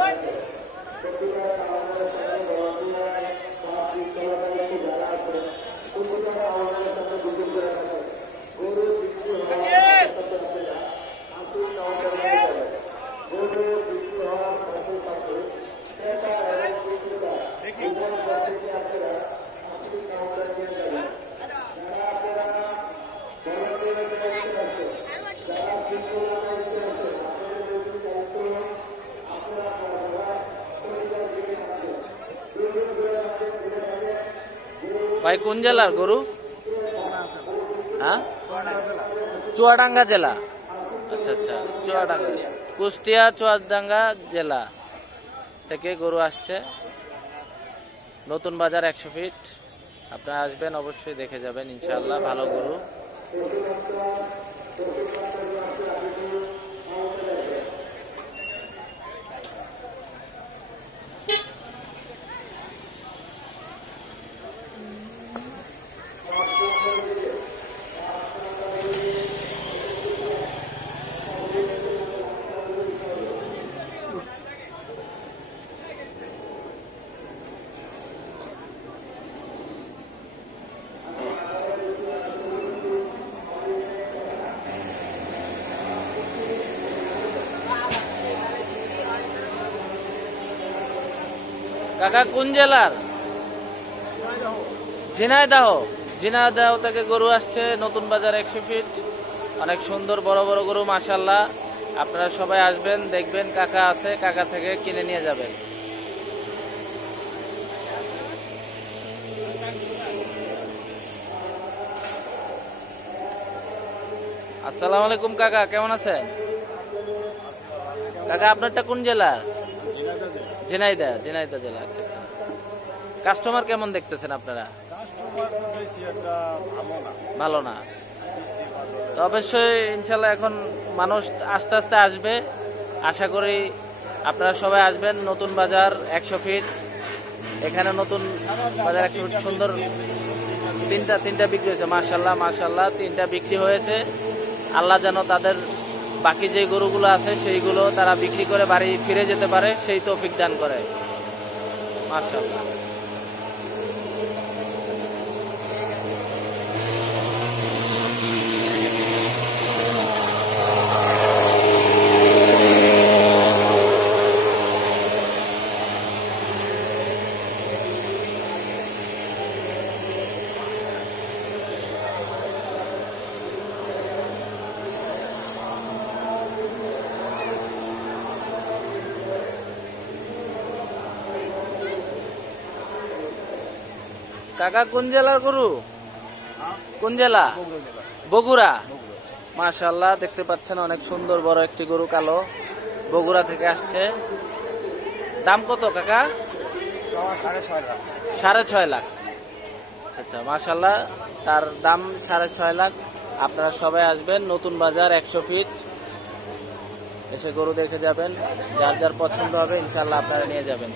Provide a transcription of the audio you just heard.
Thank you. ভাই, কোন জেলার গরু? হ্যাঁ? চুয়াডাঙ্গা জেলা। আচ্ছা আচ্ছা চুয়াডাঙ্গা। কুষ্টিয়া, চুয়াডাঙ্গা জেলা থেকে গরু আসছে। নতুন বাজার একশো ফিট। আপনারা আসবেন, অবশ্যই দেখে যাবেন ইনশাল্লাহ ভালো গরু। কাকা, কোন জেলার? ঝিনাইদাহ। ঝিনাইদাহ থেকে গরু আসছে নতুন বাজার একশো ফিট। অনেক সুন্দর, বড় বড় গরু মাসাল্লাহ আপনারা সবাই আসবেন, দেখবেন কাকা আছে, কাকা থেকে কিনে নিয়ে যাবেন। আসসালামু আলাইকুম কাকা, কেমন আছেন? কাকা, আপনারটা কোন জেলার? ঝিনাইদা ঝিনাইদা জেলা আচ্ছা আচ্ছা। কাস্টমার কেমন দেখতেছেন আপনারা? ভালো না। তো অবশ্যই ইনশাল্লাহ এখন মানুষ আস্তে আস্তে আসবে। আশা করি আপনারা সবাই আসবেন নতুন বাজার একশো ফিট। এখানে নতুন বাজার একশো ফিট, সুন্দর তিনটা তিনটা বিক্রি হয়েছে। মাশাল্লাহ মাশাল্লাহ, তিনটা বিক্রি হয়েছে। আল্লাহ যেন তাদের বাকি যে গরুগুলো আছে সেইগুলো তারা বিক্রি করে বাড়ি ফিরে যেতে পারে, সেই তৌফিক দান করে। মাশাল্লাহ কাকা কোন জেলার গরু? কোন জেলা? বগুড়া। মাশাল্লাহ দেখতে পাচ্ছেন অনেক সুন্দর বড় একটি গরু কালো। বগুড়া থেকে আসছে। দাম কত কাকা? সাড়ে ছয় লাখ। আচ্ছা আচ্ছা মাশাল্লাহ তার দাম সাড়ে ছয় লাখ। আপনারা সবাই আসবেন, নতুন বাজার একশো ফিট। এসে গরু দেখে যাবেন, যার যার পছন্দ হবে ইনশাল্লাহ আপনারা নিয়ে যাবেন।